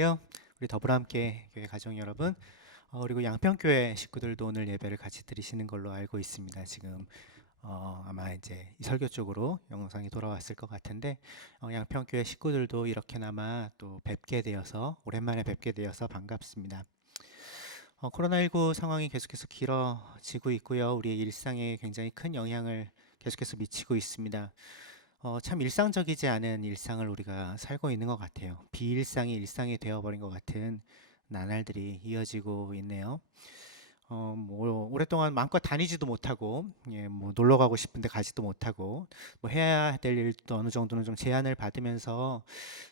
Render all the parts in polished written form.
안녕하세요. 우리 더불어함께 교회 가족 여러분, 그리고 양평교회 식구들도 오늘 예배를 같이 드리시는 걸로 알고 있습니다. 지금 아마 이제 이 설교 쪽으로 영상이 돌아왔을 것 같은데, 양평교회 식구들도 이렇게나마 또 뵙게 되어서 오랜만에 뵙게 되어서 반갑습니다. 코로나19 상황이 계속해서 길어지고 있고요. 우리의 일상에 굉장히 큰 영향을 계속해서 미치고 있습니다. 참 일상적이지 않은 일상을 우리가 살고 있는 것 같아요. 비일상이 일상이 되어버린 것 같은 나날들이 이어지고 있네요. 오랫동안 마음껏 다니지도 못하고, 뭐 놀러 가고 싶은데 가지도 못하고, 뭐 해야 될 일도 어느 정도는 좀 제한을 받으면서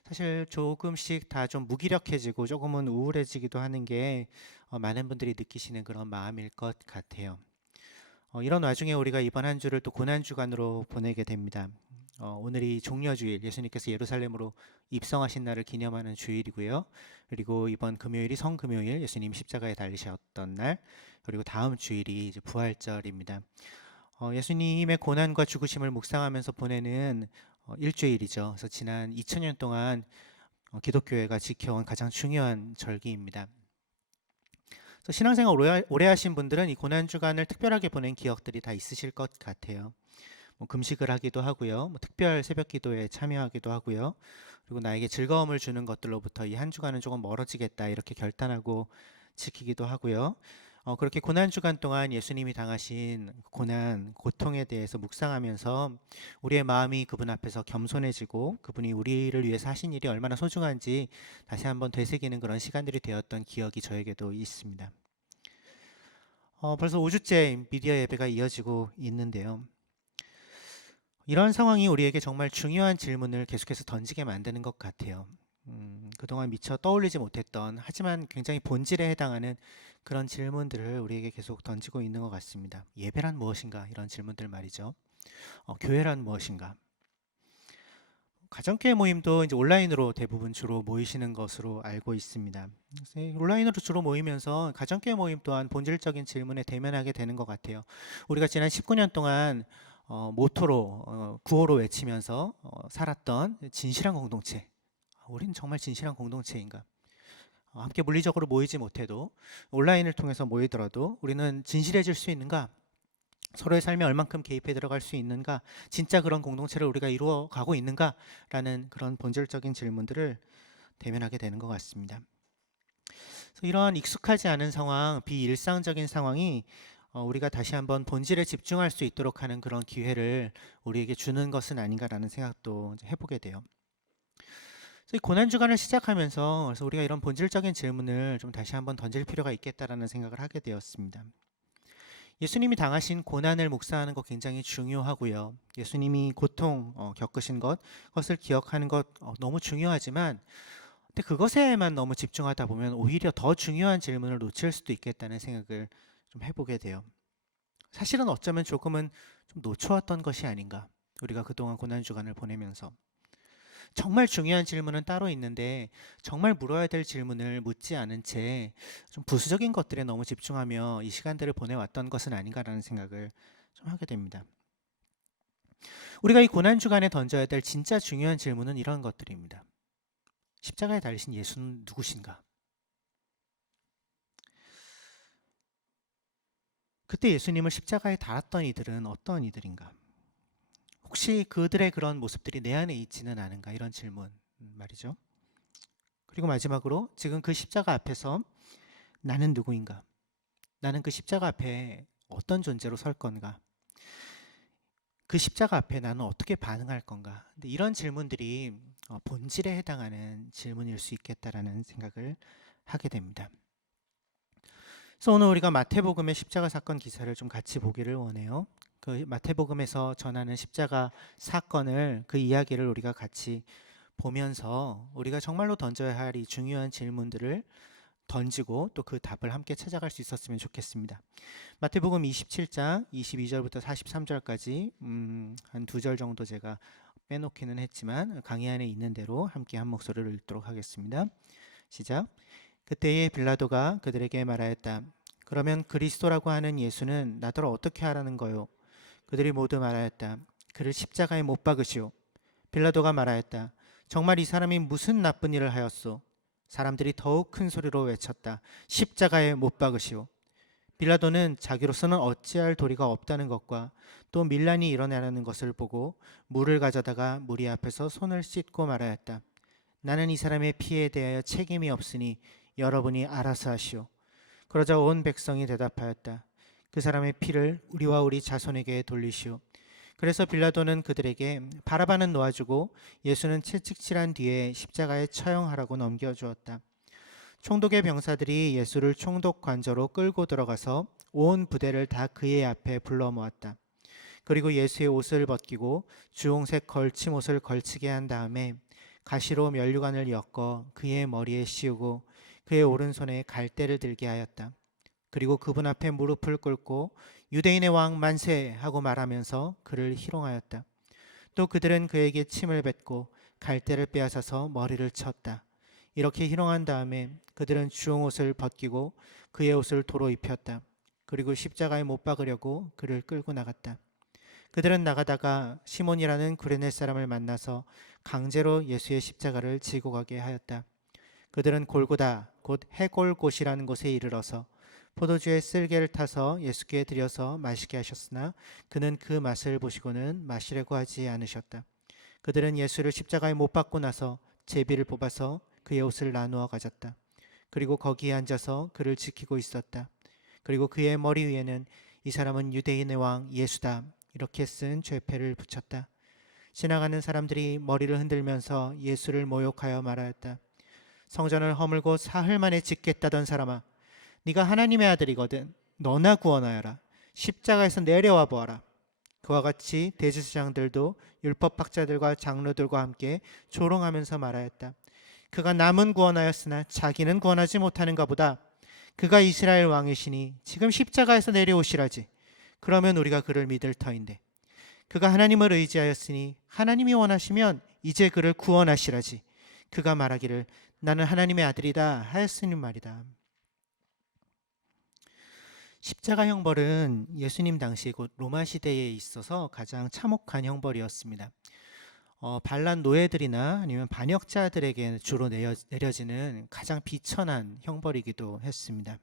사실 조금씩 다 좀 무기력해지고 조금은 우울해지기도 하는 게 많은 분들이 느끼시는 그런 마음일 것 같아요. 이런 와중에 우리가 이번 한 주를 또 고난주간으로 보내게 됩니다. 오늘이 종려주일, 예수님께서 예루살렘으로 입성하신 날을 기념하는 주일이고요. 그리고 이번 금요일이 성금요일, 예수님 십자가에 달리셨던 날, 그리고 다음 주일이 이제 부활절입니다. 예수님의 고난과 죽으심을 묵상하면서 보내는 일주일이죠. 그래서 지난 2000년 동안 기독교회가 지켜온 가장 중요한 절기입니다. 그래서 신앙생활 오래 하신 분들은 이 고난주간을 특별하게 보낸 기억들이 다 있으실 것 같아요. 뭐 금식을 하기도 하고요. 뭐 특별 새벽 기도에 참여하기도 하고요. 그리고 나에게 즐거움을 주는 것들로부터 이 한 주간은 조금 멀어지겠다 이렇게 결단하고 지키기도 하고요. 그렇게 고난 주간 동안 예수님이 당하신 고난, 고통에 대해서 묵상하면서 우리의 마음이 그분 앞에서 겸손해지고 그분이 우리를 위해서 하신 일이 얼마나 소중한지 다시 한번 되새기는 그런 시간들이 되었던 기억이 저에게도 있습니다. 벌써 5주째 미디어 예배가 이어지고 있는데요. 이런 상황이 우리에게 정말 중요한 질문을 계속해서 던지게 만드는 것 같아요. 그동안 미처 떠올리지 못했던 하지만 굉장히 본질에 해당하는 그런 질문들을 우리에게 계속 던지고 있는 것 같습니다. 예배란 무엇인가? 이런 질문들 말이죠. 교회란 무엇인가? 가정교회 모임도 이제 온라인으로 대부분 주로 모이시는 것으로 알고 있습니다. 그래서 온라인으로 주로 모이면서 가정교회 모임 또한 본질적인 질문에 대면하게 되는 것 같아요. 우리가 지난 19년 동안 모토로 구호로 외치면서 살았던 진실한 공동체. 우리는 정말 진실한 공동체인가? 함께 물리적으로 모이지 못해도 온라인을 통해서 모이더라도 우리는 진실해질 수 있는가? 서로의 삶에 얼만큼 개입해 들어갈 수 있는가? 진짜 그런 공동체를 우리가 이루어 가고 있는가? 라는 그런 본질적인 질문들을 대면하게 되는 것 같습니다. 그래서 이러한 익숙하지 않은 상황, 비일상적인 상황이 우리가 다시 한번 본질에 집중할 수 있도록 하는 그런 기회를 우리에게 주는 것은 아닌가라는 생각도 해보게 돼요. 그래서 이 고난주간을 시작하면서 그래서 우리가 이런 본질적인 질문을 좀 다시 한번 던질 필요가 있겠다라는 생각을 하게 되었습니다. 예수님이 당하신 고난을 묵상하는 것 굉장히 중요하고요. 예수님이 고통 겪으신 그것을 기억하는 것 너무 중요하지만 근데 그것에만 너무 집중하다 보면 오히려 더 중요한 질문을 놓칠 수도 있겠다는 생각을 좀 해보게 돼요. 사실은 어쩌면 조금은 좀 놓쳐왔던 것이 아닌가. 우리가 그동안 고난주간을 보내면서. 정말 중요한 질문은 따로 있는데 정말 물어야 될 질문을 묻지 않은 채 좀 부수적인 것들에 너무 집중하며 이 시간들을 보내왔던 것은 아닌가라는 생각을 좀 하게 됩니다. 우리가 이 고난주간에 던져야 될 진짜 중요한 질문은 이런 것들입니다. 십자가에 달리신 예수는 누구신가? 그때 예수님을 십자가에 달았던 이들은 어떤 이들인가? 혹시 그들의 그런 모습들이 내 안에 있지는 않은가? 이런 질문 말이죠. 그리고 마지막으로 지금 그 십자가 앞에서 나는 누구인가? 나는 그 십자가 앞에 어떤 존재로 설 건가? 그 십자가 앞에 나는 어떻게 반응할 건가? 근데 이런 질문들이 본질에 해당하는 질문일 수 있겠다라는 생각을 하게 됩니다. 그래서 오늘 우리가 마태복음의 십자가 사건 기사를 좀 같이 보기를 원해요. 그 마태복음에서 전하는 십자가 사건을 그 이야기를 우리가 같이 보면서 우리가 정말로 던져야 할 이 중요한 질문들을 던지고 또 그 답을 함께 찾아갈 수 있었으면 좋겠습니다. 마태복음 27장 22절부터 43절까지 한 두 절 정도 제가 빼놓기는 했지만 강의 안에 있는 대로 함께 한 목소리를 읽도록 하겠습니다. 시작. 그때에 빌라도가 그들에게 말하였다. 그러면 그리스도라고 하는 예수는 나더러 어떻게 하라는 거요? 그들이 모두 말하였다. 그를 십자가에 못 박으시오. 빌라도가 말하였다. 정말 이 사람이 무슨 나쁜 일을 하였소? 사람들이 더욱 큰 소리로 외쳤다. 십자가에 못 박으시오. 빌라도는 자기로서는 어찌할 도리가 없다는 것과 또 밀란이 일어나는 것을 보고 물을 가져다가 무리 앞에서 손을 씻고 말하였다. 나는 이 사람의 피에 대하여 책임이 없으니 여러분이 알아서 하시오. 그러자 온 백성이 대답하였다. 그 사람의 피를 우리와 우리 자손에게 돌리시오. 그래서 빌라도는 그들에게 바라바는 놓아주고 예수는 채찍질한 뒤에 십자가에 처형하라고 넘겨주었다. 총독의 병사들이 예수를 총독 관저로 끌고 들어가서 온 부대를 다 그의 앞에 불러 모았다. 그리고 예수의 옷을 벗기고 주홍색 걸침옷을 걸치게 한 다음에 가시로 면류관을 엮어 그의 머리에 씌우고 그의 오른손에 갈대를 들게 하였다. 그리고 그분 앞에 무릎을 꿇고 유대인의 왕 만세 하고 말하면서 그를 희롱하였다. 또 그들은 그에게 침을 뱉고 갈대를 빼앗아서 머리를 쳤다. 이렇게 희롱한 다음에 그들은 주홍옷을 벗기고 그의 옷을 도로 입혔다. 그리고 십자가에 못 박으려고 그를 끌고 나갔다. 그들은 나가다가 시몬이라는 구레네 사람을 만나서 강제로 예수의 십자가를 지고 가게 하였다. 그들은 골고다 곧 해골곳이라는 곳에 이르러서 포도주에 쓸개를 타서 예수께 드려서 마시게 하셨으나 그는 그 맛을 보시고는 마시려고 하지 않으셨다. 그들은 예수를 십자가에 못 박고 나서 제비를 뽑아서 그의 옷을 나누어 가졌다. 그리고 거기에 앉아서 그를 지키고 있었다. 그리고 그의 머리 위에는 이 사람은 유대인의 왕 예수다 이렇게 쓴 죄패를 붙였다. 지나가는 사람들이 머리를 흔들면서 예수를 모욕하여 말하였다. 성전을 허물고 사흘 만에 짓겠다던 사람아, 네가 하나님의 아들이거든 너나 구원하여라. 십자가에서 내려와 보아라. 그와 같이 대제사장들도 율법학자들과 장로들과 함께 조롱하면서 말하였다. 그가 남은 구원하였으나 자기는 구원하지 못하는가 보다. 그가 이스라엘 왕이시니 지금 십자가에서 내려오시라지. 그러면 우리가 그를 믿을 터인데. 그가 하나님을 의지하였으니 하나님이 원하시면 이제 그를 구원하시라지. 그가 말하기를 나는 하나님의 아들이다 하였으니 말이다. 십자가 형벌은 예수님 당시 곧 로마 시대에 있어서 가장 참혹한 형벌이었습니다. 반란 노예들이나 아니면 반역자들에게 주로 내려지는 가장 비천한 형벌이기도 했습니다.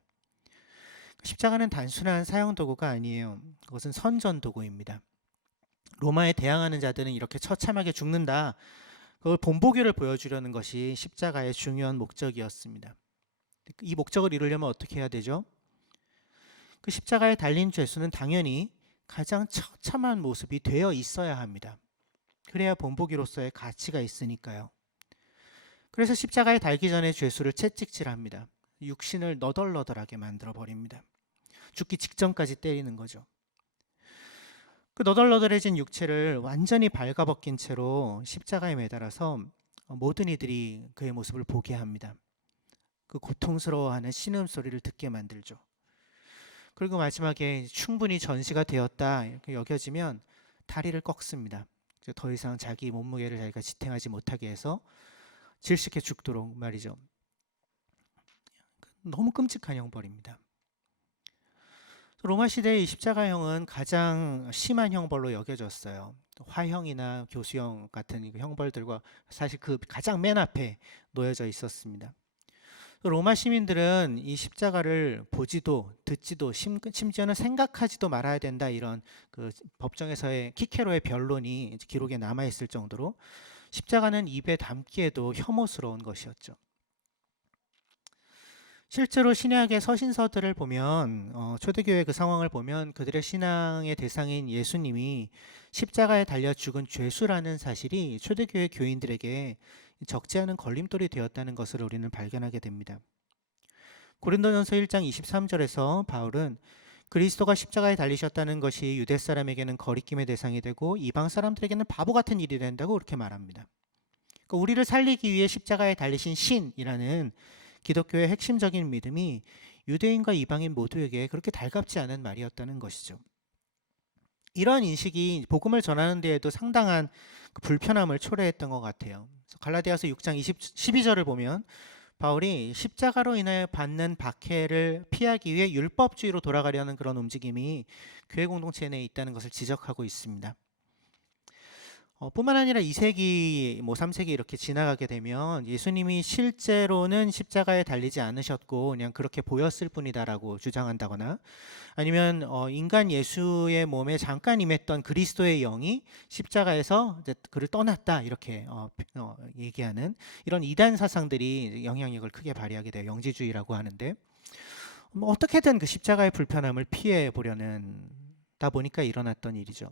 십자가는 단순한 사형 도구가 아니에요. 그것은 선전 도구입니다. 로마에 대항하는 자들은 이렇게 처참하게 죽는다. 그걸 본보기를 보여주려는 것이 십자가의 중요한 목적이었습니다. 이 목적을 이루려면 어떻게 해야 되죠? 그 십자가에 달린 죄수는 당연히 가장 처참한 모습이 되어 있어야 합니다. 그래야 본보기로서의 가치가 있으니까요. 그래서 십자가에 달기 전에 죄수를 채찍질합니다. 육신을 너덜너덜하게 만들어 버립니다. 죽기 직전까지 때리는 거죠. 그 너덜너덜해진 육체를 완전히 발가벗긴 채로 십자가에 매달아서 모든 이들이 그의 모습을 보게 합니다. 그 고통스러워하는 신음소리를 듣게 만들죠. 그리고 마지막에 충분히 전시가 되었다 이렇게 여겨지면 다리를 꺾습니다. 더 이상 자기 몸무게를 자기가 지탱하지 못하게 해서 질식해 죽도록 말이죠. 너무 끔찍한 형벌입니다. 로마 시대의 십자가형은 가장 심한 형벌로 여겨졌어요. 화형이나 교수형 같은 형벌들과 사실 그 가장 맨 앞에 놓여져 있었습니다. 로마 시민들은 이 십자가를 보지도 듣지도 심지어는 생각하지도 말아야 된다 이런 그 법정에서의 키케로의 변론이 기록에 남아 있을 정도로 십자가는 입에 담기에도 혐오스러운 것이었죠. 실제로 신약의 서신서들을 보면 초대교회 그 상황을 보면 그들의 신앙의 대상인 예수님이 십자가에 달려 죽은 죄수라는 사실이 초대교회 교인들에게 적지 않은 걸림돌이 되었다는 것을 우리는 발견하게 됩니다. 고린도전서 1장 23절에서 바울은 그리스도가 십자가에 달리셨다는 것이 유대 사람에게는 거리낌의 대상이 되고 이방 사람들에게는 바보 같은 일이 된다고 그렇게 말합니다. 그러니까 우리를 살리기 위해 십자가에 달리신 신이라는 기독교의 핵심적인 믿음이 유대인과 이방인 모두에게 그렇게 달갑지 않은 말이었다는 것이죠. 이러한 인식이 복음을 전하는 데에도 상당한 불편함을 초래했던 것 같아요. 갈라디아서 6장 12절을 보면 바울이 십자가로 인하여 받는 박해를 피하기 위해 율법주의로 돌아가려는 그런 움직임이 교회 공동체 내에 있다는 것을 지적하고 있습니다. 뿐만 아니라 2세기, 뭐 3세기 이렇게 지나가게 되면 예수님이 실제로는 십자가에 달리지 않으셨고 그냥 그렇게 보였을 뿐이다라고 주장한다거나, 아니면 인간 예수의 몸에 잠깐 임했던 그리스도의 영이 십자가에서 이제 그를 떠났다 이렇게 얘기하는 이런 이단 사상들이 영향력을 크게 발휘하게 돼요. 영지주의라고 하는데, 뭐 어떻게든 그 십자가의 불편함을 피해 보려는 다 보니까 일어났던 일이죠.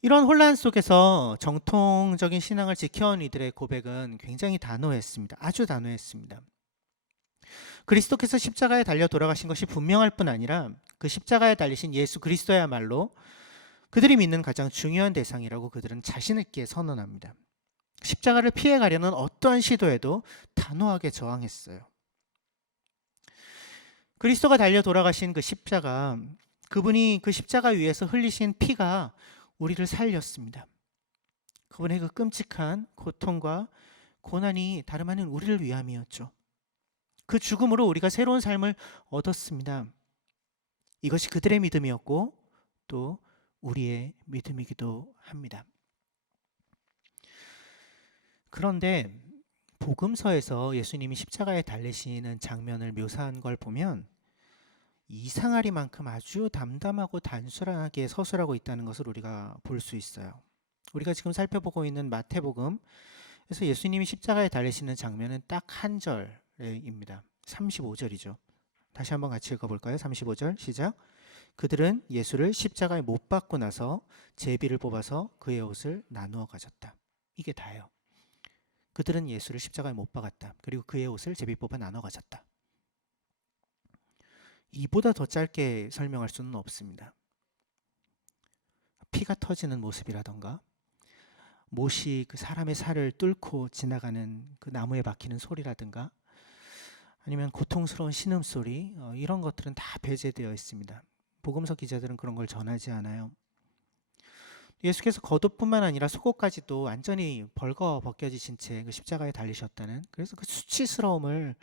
이런 혼란 속에서 정통적인 신앙을 지켜온 이들의 고백은 굉장히 단호했습니다. 아주 단호했습니다. 그리스도께서 십자가에 달려 돌아가신 것이 분명할 뿐 아니라 그 십자가에 달리신 예수 그리스도야말로 그들이 믿는 가장 중요한 대상이라고 그들은 자신 있게 선언합니다. 십자가를 피해 가려는 어떠한 시도에도 단호하게 저항했어요. 그리스도가 달려 돌아가신 그 십자가, 그분이 그 십자가 위에서 흘리신 피가 우리를 살렸습니다. 그분의 그 끔찍한 고통과 고난이 다름 아닌 우리를 위함이었죠. 그 죽음으로 우리가 새로운 삶을 얻었습니다. 이것이 그들의 믿음이었고 또 우리의 믿음이기도 합니다. 그런데 복음서에서 예수님이 십자가에 달리시는 장면을 묘사한 걸 보면 이상하리만큼 아주 담담하고 단순하게 서술하고 있다는 것을 우리가 볼 수 있어요. 우리가 지금 살펴보고 있는 마태복음에서 예수님이 십자가에 달리시는 장면은 딱 한 절입니다. 35절이죠. 다시 한번 같이 읽어볼까요? 35절 시작. 그들은 예수를 십자가에 못 박고 나서 제비를 뽑아서 그의 옷을 나누어 가졌다. 이게 다예요. 그들은 예수를 십자가에 못 박았다. 그리고 그의 옷을 제비 뽑아 나눠 가졌다. 이보다 더 짧게 설명할 수는 없습니다. 피가 터지는 모습이라던가, 못이 그 사람의 살을 뚫고 지나가는 그 나무에 박히는 소리라든가, 아니면 고통스러운 신음소리, 이런 것들은 다 배제되어 있습니다. 복음서 기자들은 그런 걸 전하지 않아요. 예수께서 겉옷뿐만 아니라 속옷까지도 완전히 벌거벗겨지신 채 그 십자가에 달리셨다는, 그래서 그 수치스러움을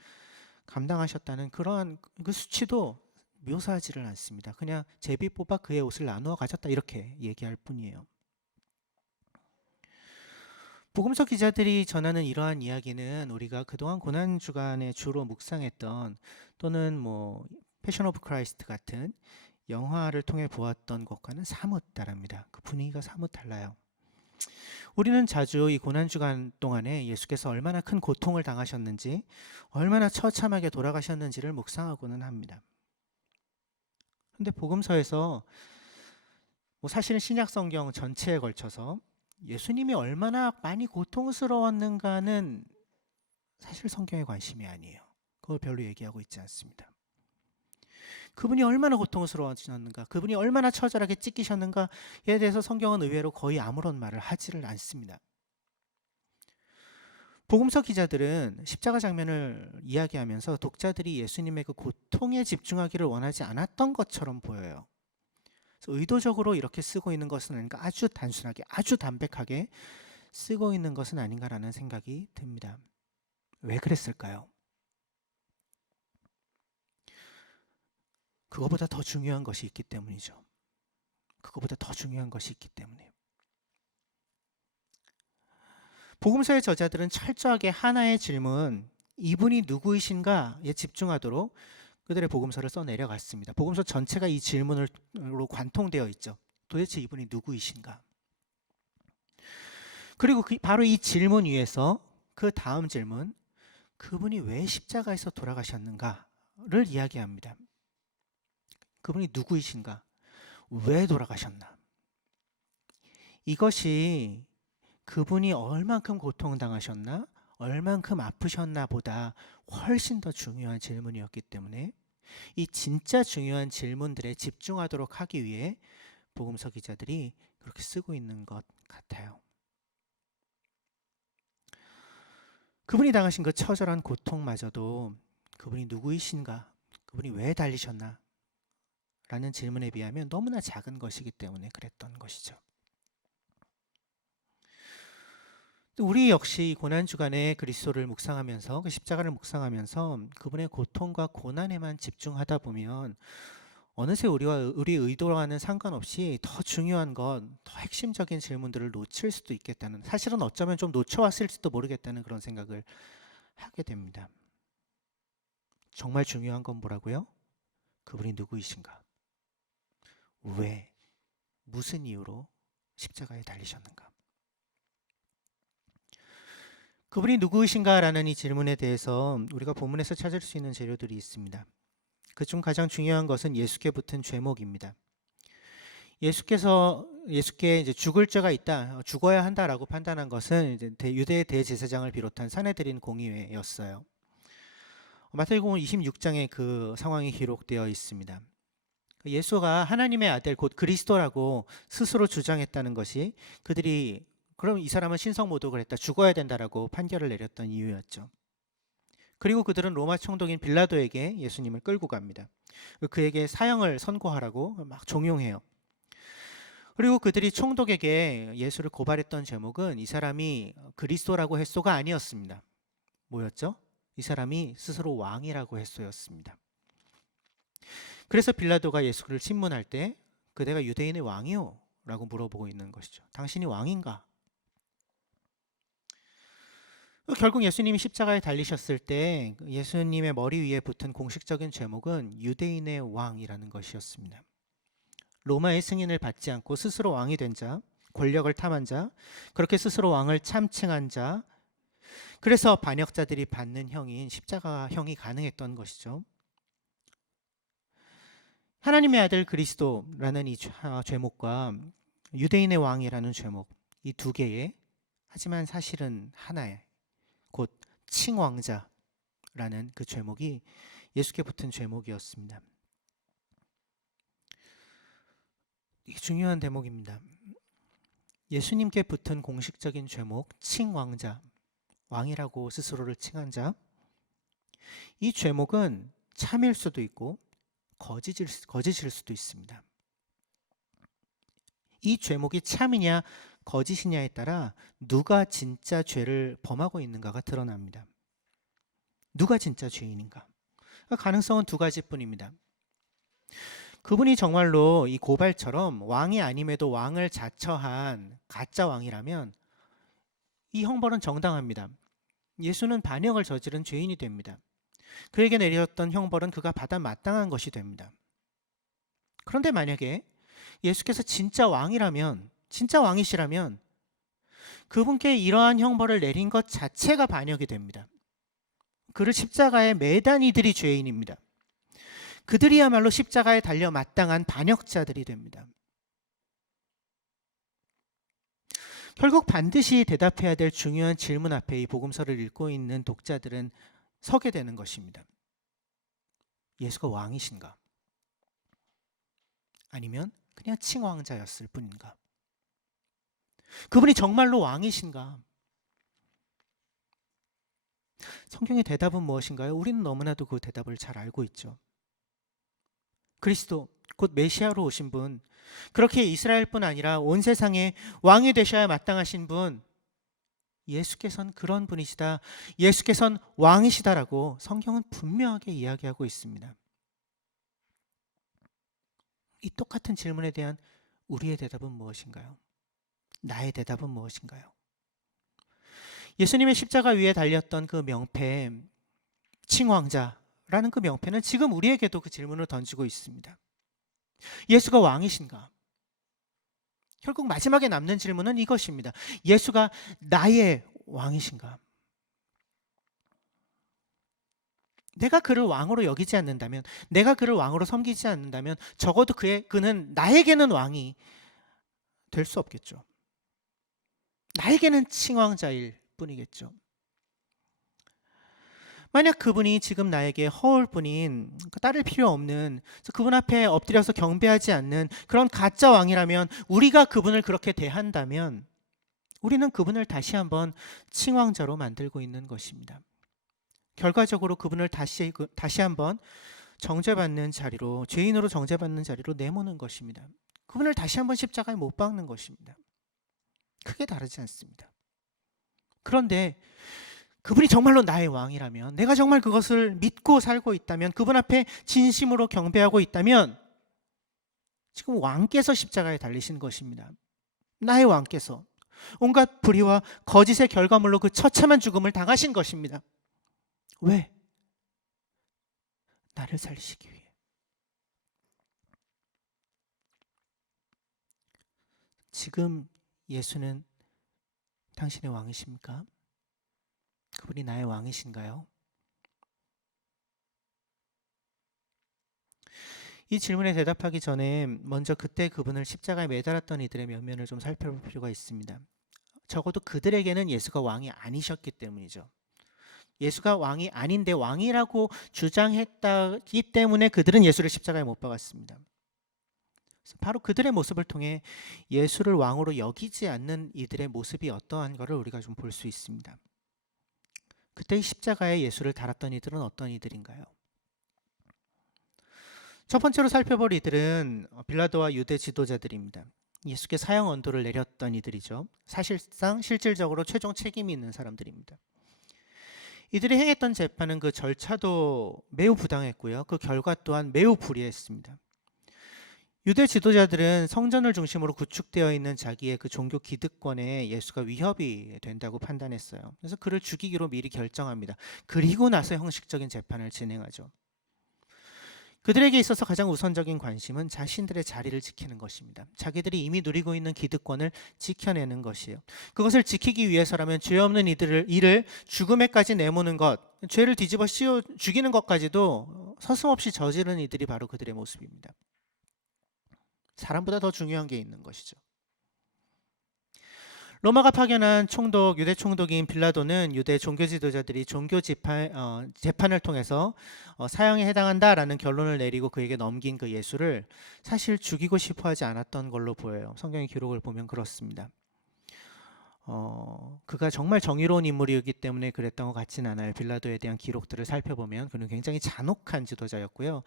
감당하셨다는 그러한 그 수치도 묘사하지를 않습니다. 그냥 제비 뽑아 그의 옷을 나누어 가졌다 이렇게 얘기할 뿐이에요. 복음서 기자들이 전하는 이러한 이야기는 우리가 그동안 고난주간에 주로 묵상했던, 또는 뭐 패션 오브 크라이스트 같은 영화를 통해 보았던 것과는 사뭇 다릅니다. 그 분위기가 사뭇 달라요. 우리는 자주 이 고난주간 동안에 예수께서 얼마나 큰 고통을 당하셨는지, 얼마나 처참하게 돌아가셨는지를 묵상하고는 합니다. 그런데 복음서에서 사실은 신약 성경 전체에 걸쳐서 예수님이 얼마나 많이 고통스러웠는가는 사실 성경에 관심이 아니에요. 그걸 별로 얘기하고 있지 않습니다. 그분이 얼마나 고통스러웠는가, 그분이 얼마나 처절하게 찢기셨는가에 대해서 성경은 의외로 거의 아무런 말을 하지를 않습니다. 복음서 기자들은 십자가 장면을 이야기하면서 독자들이 예수님의 그 고통에 집중하기를 원하지 않았던 것처럼 보여요. 그래서 의도적으로 이렇게 쓰고 있는 것은 아닌가, 아주 단순하게, 아주 담백하게 쓰고 있는 것은 아닌가라는 생각이 듭니다. 왜 그랬을까요? 그거보다 더 중요한 것이 있기 때문이죠. 그거보다 더 중요한 것이 있기 때문에. 복음서의 저자들은 철저하게 하나의 질문, 이분이 누구이신가에 집중하도록 그들의 복음서를 써내려갔습니다. 복음서 전체가 이 질문으로 관통되어 있죠. 도대체 이분이 누구이신가? 그리고 바로 이 질문 위에서 그 다음 질문, 그분이 왜 십자가에서 돌아가셨는가를 이야기합니다. 그분이 누구이신가? 왜 돌아가셨나? 이것이 그분이 얼만큼 고통당하셨나, 얼만큼 아프셨나 보다 훨씬 더 중요한 질문이었기 때문에 이 진짜 중요한 질문들에 집중하도록 하기 위해 복음서 기자들이 그렇게 쓰고 있는 것 같아요. 그분이 당하신 그 처절한 고통마저도 그분이 누구이신가, 그분이 왜 달리셨나 라는 질문에 비하면 너무나 작은 것이기 때문에 그랬던 것이죠. 우리 역시 고난주간에 그리스도를 묵상하면서, 그 십자가를 묵상하면서 그분의 고통과 고난에만 집중하다 보면 어느새 우리 의도와는 상관없이 더 중요한 건, 더 핵심적인 질문들을 놓칠 수도 있겠다는, 사실은 어쩌면 좀 놓쳐왔을지도 모르겠다는 그런 생각을 하게 됩니다. 정말 중요한 건 뭐라고요? 그분이 누구이신가? 왜? 무슨 이유로 십자가에 달리셨는가? 그분이 누구이신가라는 이 질문에 대해서 우리가 본문에서 찾을 수 있는 재료들이 있습니다. 그중 가장 중요한 것은 예수께 붙은 죄목입니다. 예수께 이제 죽을 죄가 있다, 죽어야 한다라고 판단한 것은 이제 유대 대제사장을 비롯한 산헤드린 공의회였어요. 마태복음 26장에 그 상황이 기록되어 있습니다. 예수가 하나님의 아들 곧 그리스도라고 스스로 주장했다는 것이 그들이 그럼 이 사람은 신성모독을 했다, 죽어야 된다라고 판결을 내렸던 이유였죠. 그리고 그들은 로마 총독인 빌라도에게 예수님을 끌고 갑니다. 그에게 사형을 선고하라고 막 종용해요. 그리고 그들이 총독에게 예수를 고발했던 제목은 이 사람이 그리스도라고 했소가 아니었습니다. 뭐였죠? 이 사람이 스스로 왕이라고 했소였습니다. 그래서 빌라도가 예수를 신문할 때 그대가 유대인의 왕이요? 라고 물어보고 있는 것이죠. 당신이 왕인가? 결국 예수님이 십자가에 달리셨을 때 예수님의 머리 위에 붙은 공식적인 제목은 유대인의 왕이라는 것이었습니다. 로마의 승인을 받지 않고 스스로 왕이 된 자, 권력을 탐한 자, 그렇게 스스로 왕을 참칭한 자, 그래서 반역자들이 받는 형인 십자가형이 가능했던 것이죠. 하나님의 아들 그리스도라는 이 죄목과 유대인의 왕이라는 죄목, 이 두 개의, 하지만 사실은 하나의, 곧 칭왕자라는 그 죄목이 예수께 붙은 죄목이었습니다. 이게 중요한 대목입니다. 예수님께 붙은 공식적인 죄목, 칭왕자, 왕이라고 스스로를 칭한 자, 이 죄목은 참일 수도 있고 거짓일 수도 있습니다. 이 죄목이 참이냐 거짓이냐에 따라 누가 진짜 죄를 범하고 있는가가 드러납니다. 누가 진짜 죄인인가? 가능성은 두 가지뿐입니다. 그분이 정말로 이 고발처럼 왕이 아님에도 왕을 자처한 가짜 왕이라면 이 형벌은 정당합니다. 예수는 반역을 저지른 죄인이 됩니다. 그에게 내렸던 형벌은 그가 받아 마땅한 것이 됩니다. 그런데 만약에 예수께서 진짜 왕이라면, 진짜 왕이시라면 그분께 이러한 형벌을 내린 것 자체가 반역이 됩니다. 그를 십자가에 매단 이들이 죄인입니다. 그들이야말로 십자가에 달려 마땅한 반역자들이 됩니다. 결국 반드시 대답해야 될 중요한 질문 앞에 이 복음서를 읽고 있는 독자들은 서게 되는 것입니다. 예수가 왕이신가? 아니면 그냥 칭왕자였을 뿐인가? 그분이 정말로 왕이신가? 성경의 대답은 무엇인가요? 우리는 너무나도 그 대답을 잘 알고 있죠. 그리스도, 곧 메시아로 오신 분, 그렇게 이스라엘뿐 아니라 온 세상에 왕이 되셔야 마땅하신 분, 예수께서는 그런 분이시다, 예수께서는 왕이시다라고 성경은 분명하게 이야기하고 있습니다. 이 똑같은 질문에 대한 우리의 대답은 무엇인가요? 나의 대답은 무엇인가요? 예수님의 십자가 위에 달렸던 그 명패, 칭왕자라는 그 명패는 지금 우리에게도 그 질문을 던지고 있습니다. 예수가 왕이신가? 결국 마지막에 남는 질문은 이것입니다. 예수가 나의 왕이신가? 내가 그를 왕으로 여기지 않는다면, 내가 그를 왕으로 섬기지 않는다면 적어도 그는 나에게는 왕이 될 수 없겠죠. 나에게는 칭왕자일 뿐이겠죠. 만약 그분이 지금 나에게 허울 뿐인, 따를 필요 없는, 그분 앞에 엎드려서 경배하지 않는 그런 가짜 왕이라면, 우리가 그분을 그렇게 대한다면 우리는 그분을 다시 한번 칭왕자로 만들고 있는 것입니다. 결과적으로 그분을 다시 한번 정죄받는 자리로, 죄인으로 정죄받는 자리로 내모는 것입니다. 그분을 다시 한번 십자가에 못 박는 것입니다. 크게 다르지 않습니다. 그런데 그분이 정말로 나의 왕이라면, 내가 정말 그것을 믿고 살고 있다면, 그분 앞에 진심으로 경배하고 있다면 지금 왕께서 십자가에 달리신 것입니다. 나의 왕께서 온갖 불의와 거짓의 결과물로 그 처참한 죽음을 당하신 것입니다. 왜? 나를 살리시기 위해. 지금 예수는 당신의 왕이십니까? 그분이 나의 왕이신가요? 이 질문에 대답하기 전에 먼저 그때 그분을 십자가에 매달았던 이들의 면면을 좀 살펴볼 필요가 있습니다. 적어도 그들에게는 예수가 왕이 아니셨기 때문이죠. 예수가 왕이 아닌데 왕이라고 주장했기 때문에 그들은 예수를 십자가에 못 박았습니다. 바로 그들의 모습을 통해 예수를 왕으로 여기지 않는 이들의 모습이 어떠한 것을 우리가 좀 볼 수 있습니다. 그때 십자가에 예수를 달았던 이들은 어떤 이들인가요? 첫 번째로 살펴볼 이들은 빌라도와 유대 지도자들입니다. 예수께 사형 언도를 내렸던 이들이죠. 사실상 실질적으로 최종 책임이 있는 사람들입니다. 이들이 행했던 재판은 그 절차도 매우 부당했고요. 그 결과 또한 매우 불의했습니다. 유대 지도자들은 성전을 중심으로 구축되어 있는 자기의 그 종교 기득권에 예수가 위협이 된다고 판단했어요. 그래서 그를 죽이기로 미리 결정합니다. 그리고 나서 형식적인 재판을 진행하죠. 그들에게 있어서 가장 우선적인 관심은 자신들의 자리를 지키는 것입니다. 자기들이 이미 누리고 있는 기득권을 지켜내는 것이에요. 그것을 지키기 위해서라면 죄 없는 이를 죽음에까지 내모는 것, 죄를 뒤집어 씌워 죽이는 것까지도 서슴없이 저지른 이들이 바로 그들의 모습입니다. 사람보다 더 중요한 게 있는 것이죠. 로마가 파견한 총독, 유대 총독인 빌라도는 유대 종교 지도자들이 재판을 통해서 사형에 해당한다라는 결론을 내리고 그에게 넘긴 그 예수를 사실 죽이고 싶어 하지 않았던 걸로 보여요. 성경의 기록을 보면 그렇습니다. 그가 정말 정의로운 인물이었기 때문에 그랬던 것 같진 않아요. 빌라도에 대한 기록들을 살펴보면 그는 굉장히 잔혹한 지도자였고요.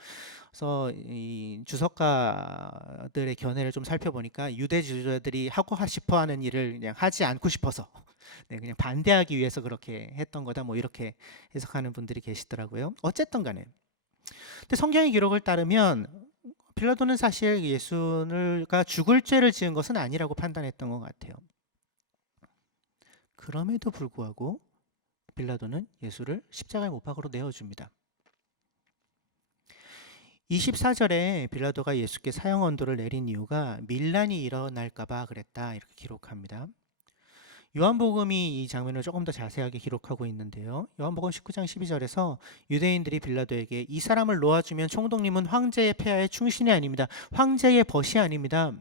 그래서 이 주석가들의 견해를 좀 살펴보니까 유대 지도자들이 하고 싶어하는 일을 그냥 하지 않고 싶어서 그냥 반대하기 위해서 그렇게 했던 거다, 뭐 이렇게 해석하는 분들이 계시더라고요. 어쨌든 간에 근데 성경의 기록을 따르면 빌라도는 사실 예수가 죽을 죄를 지은 것은 아니라고 판단했던 것 같아요. 그럼에도 불구하고 빌라도는 예수를 십자가의 못 박으로 내어줍니다. 24절에 빌라도가 예수께 사형 언도를 내린 이유가 밀란이 일어날까봐 그랬다, 이렇게 기록합니다. 요한복음이 이 장면을 조금 더 자세하게 기록하고 있는데요. 요한복음 19장 12절에서 유대인들이 빌라도에게 이 사람을 놓아주면 총독님은 황제의 폐하의 충신이 아닙니다. 황제의 벗이 아닙니다.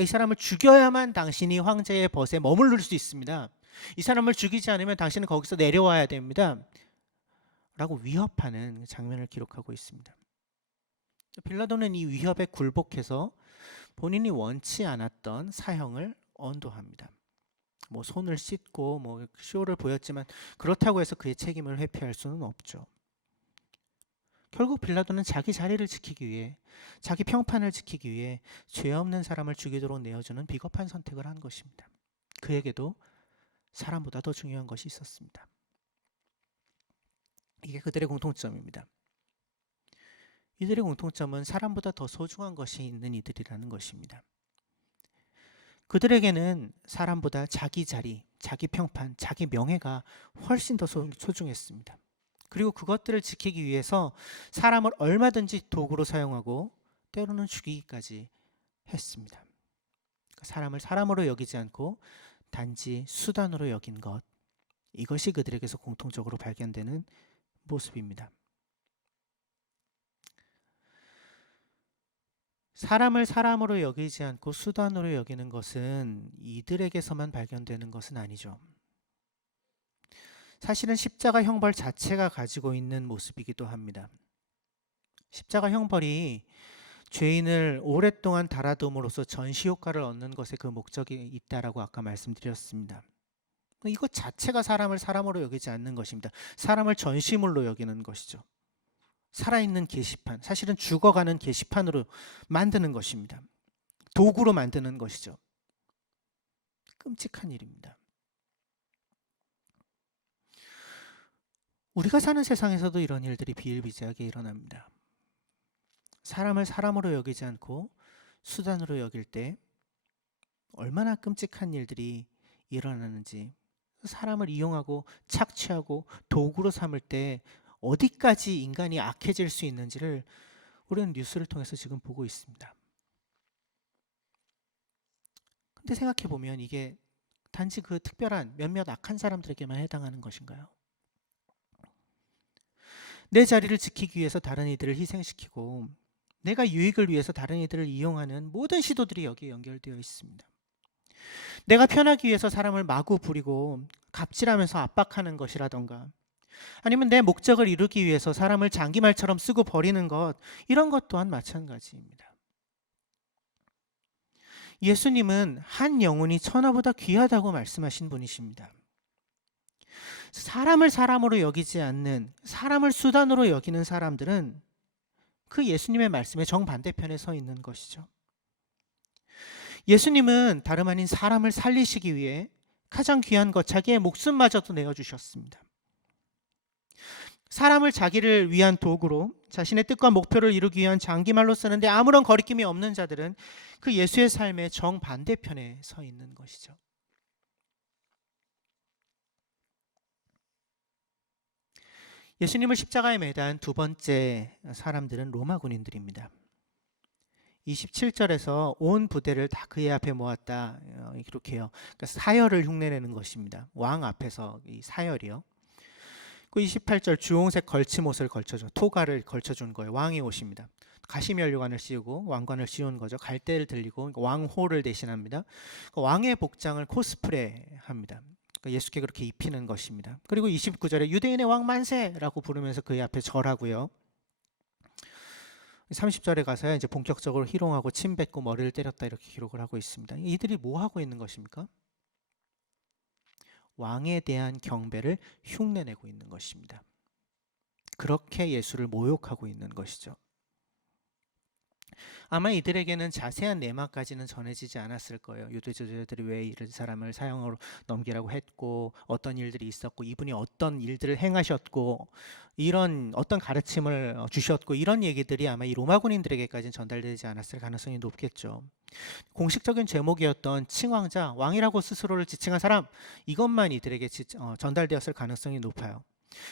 이 사람을 죽여야만 당신이 황제의 벗에 머무를 수 있습니다. 이 사람을 죽이지 않으면 당신은 거기서 내려와야 됩니다. 라고 위협하는 장면을 기록하고 있습니다. 빌라도는 이 위협에 굴복해서 본인이 원치 않았던 사형을 언도합니다. 뭐 손을 씻고 뭐 쇼를 보였지만 그렇다고 해서 그의 책임을 회피할 수는 없죠. 결국 빌라도는 자기 자리를 지키기 위해, 자기 평판을 지키기 위해 죄 없는 사람을 죽이도록 내어주는 비겁한 선택을 한 것입니다. 그에게도 사람보다 더 중요한 것이 있었습니다. 이게 그들의 공통점입니다. 이들의 공통점은 사람보다 더 소중한 것이 있는 이들이라는 것입니다. 그들에게는 사람보다 자기 자리, 자기 평판, 자기 명예가 훨씬 더 소중했습니다. 그리고 그것들을 지키기 위해서 사람을 얼마든지 도구로 사용하고 때로는 죽이기까지 했습니다. 사람을 사람으로 여기지 않고 단지 수단으로 여긴 것, 이것이 그들에게서 공통적으로 발견되는 모습입니다. 사람을 사람으로 여기지 않고 수단으로 여기는 것은 이들에게서만 발견되는 것은 아니죠. 사실은 십자가 형벌 자체가 가지고 있는 모습이기도 합니다. 십자가 형벌이 죄인을 오랫동안 달아둠으로써 전시 효과를 얻는 것에 그 목적이 있다라고 아까 말씀드렸습니다. 이것 자체가 사람을 사람으로 여기지 않는 것입니다. 사람을 전시물로 여기는 것이죠. 살아있는 게시판, 사실은 죽어가는 게시판으로 만드는 것입니다. 도구로 만드는 것이죠. 끔찍한 일입니다. 우리가 사는 세상에서도 이런 일들이 비일비재하게 일어납니다. 사람을 사람으로 여기지 않고 수단으로 여길 때 얼마나 끔찍한 일들이 일어나는지, 사람을 이용하고 착취하고 도구로 삼을 때 어디까지 인간이 악해질 수 있는지를 우리는 뉴스를 통해서 지금 보고 있습니다. 근데 생각해 보면 이게 단지 그 특별한 몇몇 악한 사람들에게만 해당하는 것인가요? 내 자리를 지키기 위해서 다른 이들을 희생시키고 내가 유익을 위해서 다른 이들을 이용하는 모든 시도들이 여기에 연결되어 있습니다. 내가 편하기 위해서 사람을 마구 부리고 갑질하면서 압박하는 것이라던가, 아니면 내 목적을 이루기 위해서 사람을 장기말처럼 쓰고 버리는 것, 이런 것 또한 마찬가지입니다. 예수님은 한 영혼이 천하보다 귀하다고 말씀하신 분이십니다. 사람을 사람으로 여기지 않는, 사람을 수단으로 여기는 사람들은 그 예수님의 말씀의 정반대편에 서 있는 것이죠. 예수님은 다름 아닌 사람을 살리시기 위해 가장 귀한 것, 자기의 목숨마저도 내어주셨습니다. 사람을 자기를 위한 도구로, 자신의 뜻과 목표를 이루기 위한 장기말로 쓰는데 아무런 거리낌이 없는 자들은 그 예수의 삶의 정반대편에 서 있는 것이죠. 예수님을 십자가에 매단 두 번째 사람들은 로마 군인들입니다. 27절에서 온 부대를 다 그의 앞에 모았다, 이렇게 해요. 그러니까 사열을 흉내내는 것입니다. 왕 앞에서 이 사열이요. 그 28절 주홍색 걸침옷을 걸쳐줘, 토가를 걸쳐준 거예요. 왕의 옷입니다. 가시면류관을 씌우고 왕관을 씌운 거죠. 갈대를 들리고 왕호를 대신합니다. 왕의 복장을 코스프레합니다. 예수께 그렇게 입히는 것입니다. 그리고 29절에 유대인의 왕 만세라고 부르면서 그의 앞에 절하고요. 30절에 가서야 이제 본격적으로 희롱하고 침 뱉고 머리를 때렸다, 이렇게 기록을 하고 있습니다. 이들이 뭐 하고 있는 것입니까? 왕에 대한 경배를 흉내내고 있는 것입니다. 그렇게 예수를 모욕하고 있는 것이죠. 아마 이들에게는 자세한 내막까지는 전해지지 않았을 거예요. 유대주의자들이 왜 이런 사람을 사형으로 넘기라고 했고, 어떤 일들이 있었고, 이분이 어떤 일들을 행하셨고, 이런 어떤 가르침을 주셨고, 이런 얘기들이 아마 이 로마 군인들에게까지는 전달되지 않았을 가능성이 높겠죠. 공식적인 제목이었던 칭왕자, 왕이라고 스스로를 지칭한 사람, 이것만 이들에게 전달되었을 가능성이 높아요.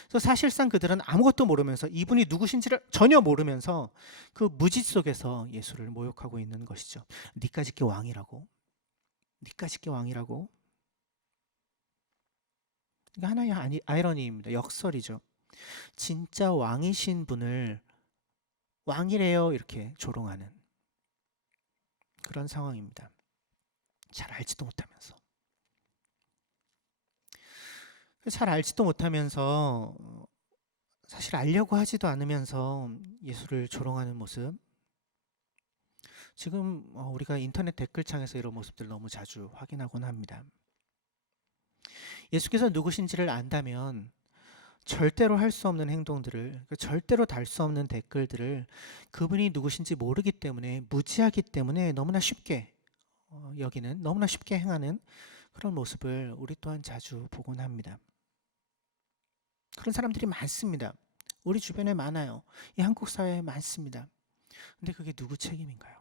그래서 사실상 그들은 아무것도 모르면서, 이분이 누구신지를 전혀 모르면서 그 무지 속에서 예수를 모욕하고 있는 것이죠. 니까짓게 왕이라고? 니까짓게 왕이라고? 이게 하나의 아이러니입니다. 역설이죠. 진짜 왕이신 분을 왕이래요, 이렇게 조롱하는 그런 상황입니다. 잘 알지도 못하면서. 잘 알지도 못하면서, 사실 알려고 하지도 않으면서 예수를 조롱하는 모습, 지금 우리가 인터넷 댓글창에서 이런 모습들 너무 자주 확인하곤 합니다. 예수께서 누구신지를 안다면 절대로 할 수 없는 행동들을, 절대로 달 수 없는 댓글들을, 그분이 누구신지 모르기 때문에, 무지하기 때문에 너무나 쉽게 여기는, 너무나 쉽게 행하는 그런 모습을 우리 또한 자주 보곤 합니다. 그런 사람들이 많습니다. 우리 주변에 많아요. 이 한국 사회에 많습니다. 근데 그게 누구 책임인가요?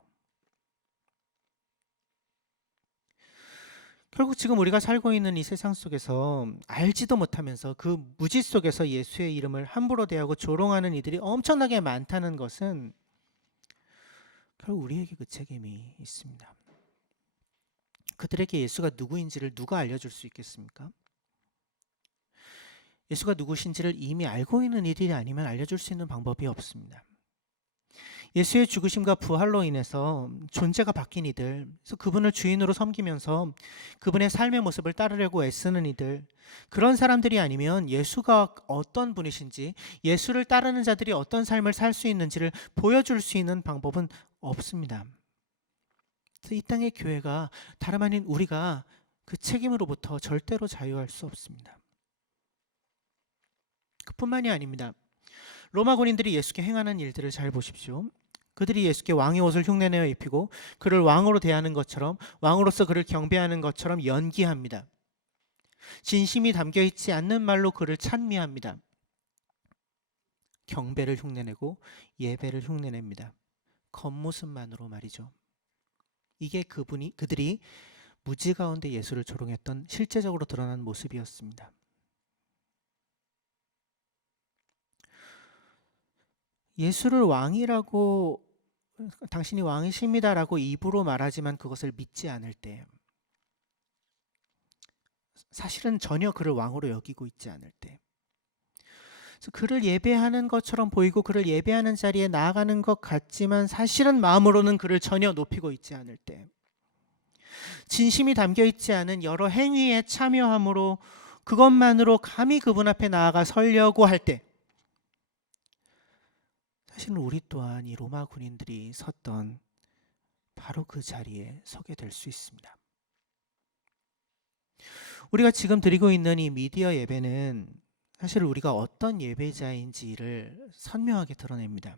결국 지금 우리가 살고 있는 이 세상 속에서 알지도 못하면서 그 무지 속에서 예수의 이름을 함부로 대하고 조롱하는 이들이 엄청나게 많다는 것은 결국 우리에게 그 책임이 있습니다. 그들에게 예수가 누구인지를 누가 알려줄 수 있겠습니까? 예수가 누구신지를 이미 알고 있는 이들이 아니면 알려줄 수 있는 방법이 없습니다. 예수의 죽으심과 부활로 인해서 존재가 바뀐 이들, 그래서 그분을 주인으로 섬기면서 그분의 삶의 모습을 따르려고 애쓰는 이들, 그런 사람들이 아니면 예수가 어떤 분이신지, 예수를 따르는 자들이 어떤 삶을 살 수 있는지를 보여줄 수 있는 방법은 없습니다. 그래서 이 땅의 교회가 다름 아닌 우리가 그 책임으로부터 절대로 자유할 수 없습니다. 그뿐만이 아닙니다. 로마 군인들이 예수께 행하는 일들을 잘 보십시오. 그들이 예수께 왕의 옷을 흉내내어 입히고 그를 왕으로 대하는 것처럼, 왕으로서 그를 경배하는 것처럼 연기합니다. 진심이 담겨있지 않는 말로 그를 찬미합니다. 경배를 흉내내고 예배를 흉내냅니다. 겉모습만으로 말이죠. 이게 그들이 무지 가운데 예수를 조롱했던 실제적으로 드러난 모습이었습니다. 예수를 왕이라고, 당신이 왕이십니다라고 입으로 말하지만 그것을 믿지 않을 때, 사실은 전혀 그를 왕으로 여기고 있지 않을 때, 그래서 그를 예배하는 것처럼 보이고 그를 예배하는 자리에 나아가는 것 같지만 사실은 마음으로는 그를 전혀 높이고 있지 않을 때, 진심이 담겨 있지 않은 여러 행위에 참여함으로 그것만으로 감히 그분 앞에 나아가 서려고 할 때, 사실은 우리 또한 이 로마 군인들이 섰던 바로 그 자리에 서게 될 수 있습니다. 우리가 지금 드리고 있는 이 미디어 예배는 사실 우리가 어떤 예배자인지를 선명하게 드러냅니다.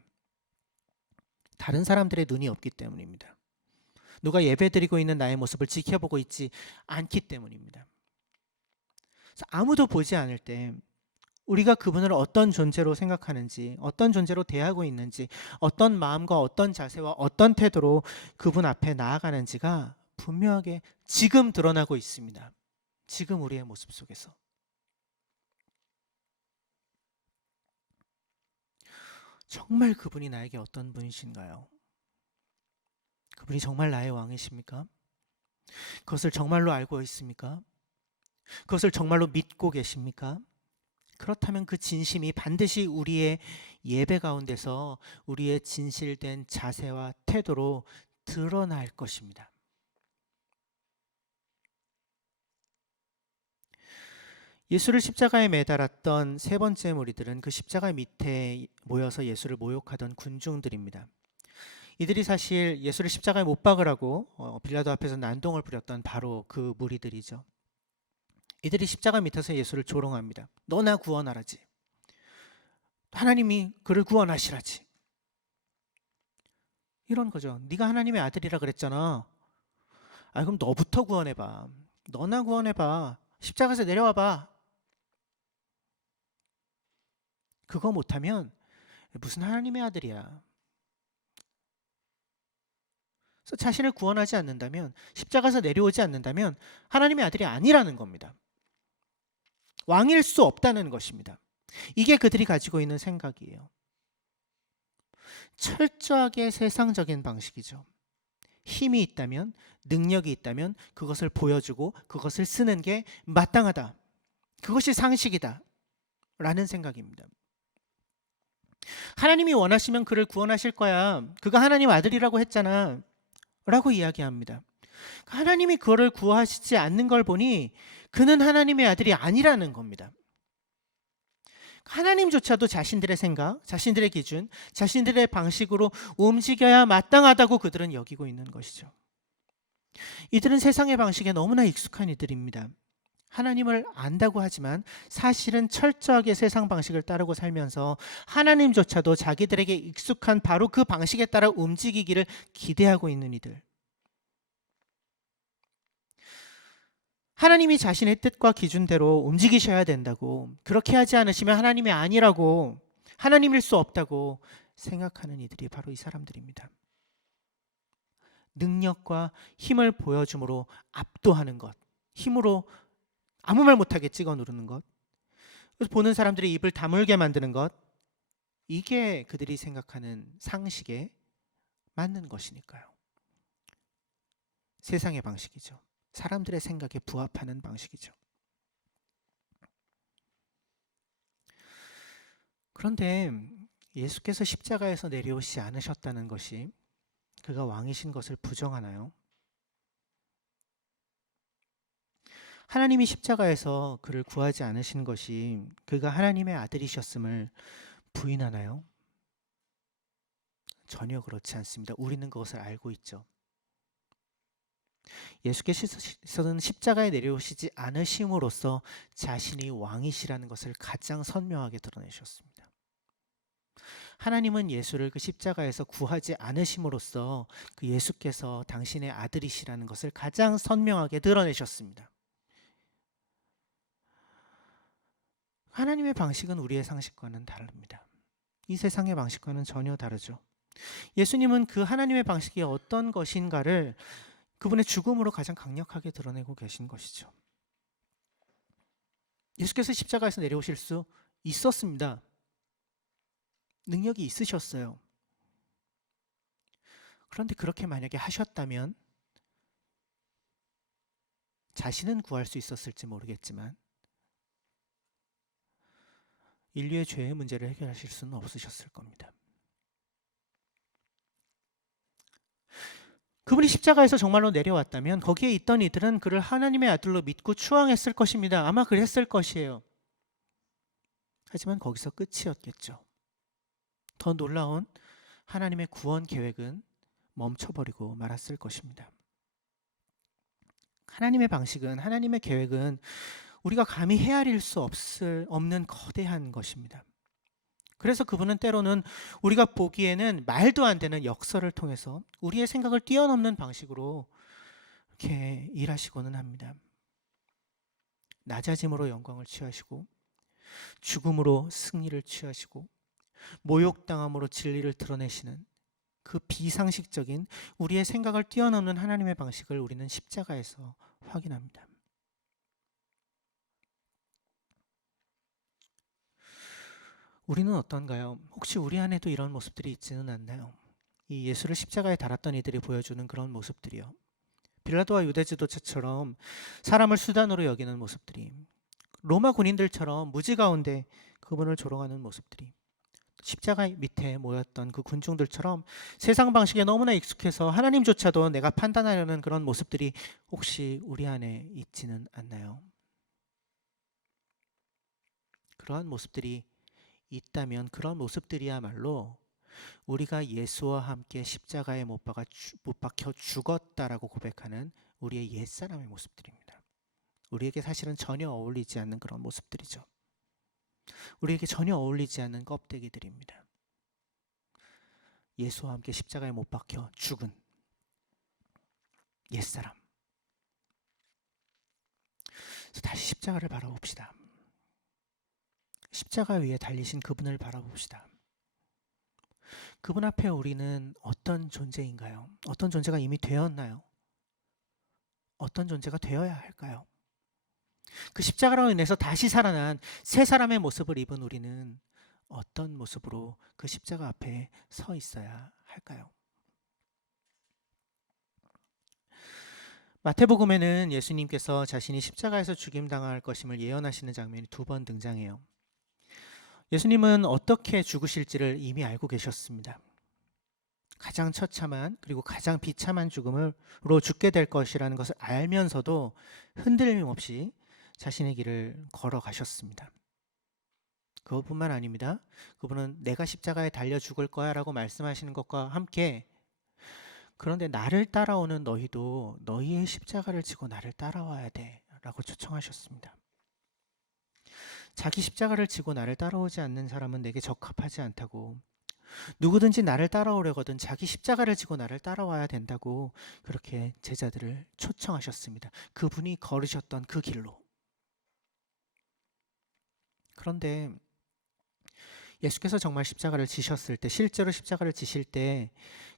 다른 사람들의 눈이 없기 때문입니다. 누가 예배드리고 있는 나의 모습을 지켜보고 있지 않기 때문입니다. 그래서 아무도 보지 않을 때 우리가 그분을 어떤 존재로 생각하는지, 어떤 존재로 대하고 있는지, 어떤 마음과 어떤 자세와 어떤 태도로 그분 앞에 나아가는지가 분명하게 지금 드러나고 있습니다. 지금 우리의 모습 속에서. 정말 그분이 나에게 어떤 분이신가요? 그분이 정말 나의 왕이십니까? 그것을 정말로 알고 있습니까? 그것을 정말로 믿고 계십니까? 그렇다면 그 진심이 반드시 우리의 예배 가운데서 우리의 진실된 자세와 태도로 드러날 것입니다. 예수를 십자가에 매달았던 세 번째 무리들은 그 십자가 밑에 모여서 예수를 모욕하던 군중들입니다. 이들이 사실 예수를 십자가에 못 박으라고 빌라도 앞에서 난동을 부렸던 바로 그 무리들이죠. 이들이 십자가 밑에서 예수를 조롱합니다. 너나 구원하라지. 하나님이 그를 구원하시라지. 이런 거죠. 네가 하나님의 아들이라 그랬잖아. 그럼 너부터 구원해봐. 너나 구원해봐. 십자가에서 내려와봐. 그거 못하면 무슨 하나님의 아들이야. 그래서 자신을 구원하지 않는다면, 십자가에서 내려오지 않는다면 하나님의 아들이 아니라는 겁니다. 왕일 수 없다는 것입니다. 이게 그들이 가지고 있는 생각이에요. 철저하게 세상적인 방식이죠. 힘이 있다면, 능력이 있다면 그것을 보여주고 그것을 쓰는 게 마땅하다. 그것이 상식이다. 라는 생각입니다. 하나님이 원하시면 그를 구원하실 거야. 그가 하나님 아들이라고 했잖아. 라고 이야기합니다. 하나님이 그를 구하시지 않는 걸 보니 그는 하나님의 아들이 아니라는 겁니다. 하나님조차도 자신들의 생각, 자신들의 기준, 자신들의 방식으로 움직여야 마땅하다고 그들은 여기고 있는 것이죠. 이들은 세상의 방식에 너무나 익숙한 이들입니다. 하나님을 안다고 하지만 사실은 철저하게 세상 방식을 따르고 살면서 하나님조차도 자기들에게 익숙한 바로 그 방식에 따라 움직이기를 기대하고 있는 이들. 하나님이 자신의 뜻과 기준대로 움직이셔야 된다고, 그렇게 하지 않으시면 하나님이 아니라고, 하나님일 수 없다고 생각하는 이들이 바로 이 사람들입니다. 능력과 힘을 보여줌으로 압도하는 것, 힘으로 아무 말 못하게 찍어 누르는 것, 그래서 보는 사람들의 입을 다물게 만드는 것, 이게 그들이 생각하는 상식에 맞는 것이니까요. 세상의 방식이죠. 사람들의 생각에 부합하는 방식이죠. 그런데 예수께서 십자가에서 내려오시지 않으셨다는 것이 그가 왕이신 것을 부정하나요? 하나님이 십자가에서 그를 구하지 않으신 것이 그가 하나님의 아들이셨음을 부인하나요? 전혀 그렇지 않습니다. 우리는 그것을 알고 있죠. 예수께서는 십자가에 내려오시지 않으심으로써 자신이 왕이시라는 것을 가장 선명하게 드러내셨습니다. 하나님은 예수를 그 십자가에서 구하지 않으심으로써 그 예수께서 당신의 아들이시라는 것을 가장 선명하게 드러내셨습니다. 하나님의 방식은 우리의 상식과는 다릅니다. 이 세상의 방식과는 전혀 다르죠. 예수님은 그 하나님의 방식이 어떤 것인가를 그분의 죽음으로 가장 강력하게 드러내고 계신 것이죠. 예수께서 십자가에서 내려오실 수 있었습니다. 능력이 있으셨어요. 그런데 그렇게 만약에 하셨다면 자신은 구할 수 있었을지 모르겠지만 인류의 죄의 문제를 해결하실 수는 없으셨을 겁니다. 그분이 십자가에서 정말로 내려왔다면 거기에 있던 이들은 그를 하나님의 아들로 믿고 추앙했을 것입니다. 아마 그랬을 것이에요. 하지만 거기서 끝이었겠죠. 더 놀라운 하나님의 구원 계획은 멈춰버리고 말았을 것입니다. 하나님의 방식은, 하나님의 계획은 우리가 감히 헤아릴 수 없는 거대한 것입니다. 그래서 그분은 때로는 우리가 보기에는 말도 안 되는 역설을 통해서 우리의 생각을 뛰어넘는 방식으로 이렇게 일하시고는 합니다. 낮아짐으로 영광을 취하시고, 죽음으로 승리를 취하시고, 모욕당함으로 진리를 드러내시는 그 비상식적인 우리의 생각을 뛰어넘는 하나님의 방식을 우리는 십자가에서 확인합니다. 우리는 어떤가요? 혹시 우리 안에도 이런 모습들이 있지는 않나요? 이 예수를 십자가에 달았던 이들이 보여주는 그런 모습들이요. 빌라도와 유대 지도자처럼 사람을 수단으로 여기는 모습들이, 로마 군인들처럼 무지 가운데 그분을 조롱하는 모습들이, 십자가 밑에 모였던 그 군중들처럼 세상 방식에 너무나 익숙해서 하나님조차도 내가 판단하려는 그런 모습들이 혹시 우리 안에 있지는 않나요? 그러한 모습들이 있다면 그런 모습들이야말로 우리가 예수와 함께 십자가에 못 박혀 죽었다라고 고백하는 우리의 옛사람의 모습들입니다. 우리에게 사실은 전혀 어울리지 않는 그런 모습들이죠. 우리에게 전혀 어울리지 않는 껍데기들입니다. 예수와 함께 십자가에 못 박혀 죽은 옛사람. 그래서 다시 십자가를 바라봅시다. 십자가 위에 달리신 그분을 바라봅시다. 그분 앞에 우리는 어떤 존재인가요? 어떤 존재가 이미 되었나요? 어떤 존재가 되어야 할까요? 그 십자가로 인해서 다시 살아난 새 사람의 모습을 입은 우리는 어떤 모습으로 그 십자가 앞에 서 있어야 할까요? 마태복음에는 예수님께서 자신이 십자가에서 죽임당할 것임을 예언하시는 장면이 2번 등장해요. 예수님은 어떻게 죽으실지를 이미 알고 계셨습니다. 가장 처참한 그리고 가장 비참한 죽음으로 죽게 될 것이라는 것을 알면서도 흔들림 없이 자신의 길을 걸어가셨습니다. 그것뿐만 아닙니다. 그분은 내가 십자가에 달려 죽을 거야 라고 말씀하시는 것과 함께 그런데 나를 따라오는 너희도 너희의 십자가를 지고 나를 따라와야 돼 라고 초청하셨습니다. 자기 십자가를 지고 나를 따라오지 않는 사람은 내게 적합하지 않다고, 누구든지 나를 따라오려거든 자기 십자가를 지고 나를 따라와야 된다고 그렇게 제자들을 초청하셨습니다. 그분이 걸으셨던 그 길로. 그런데 예수께서 정말 십자가를 지셨을 때, 실제로 십자가를 지실 때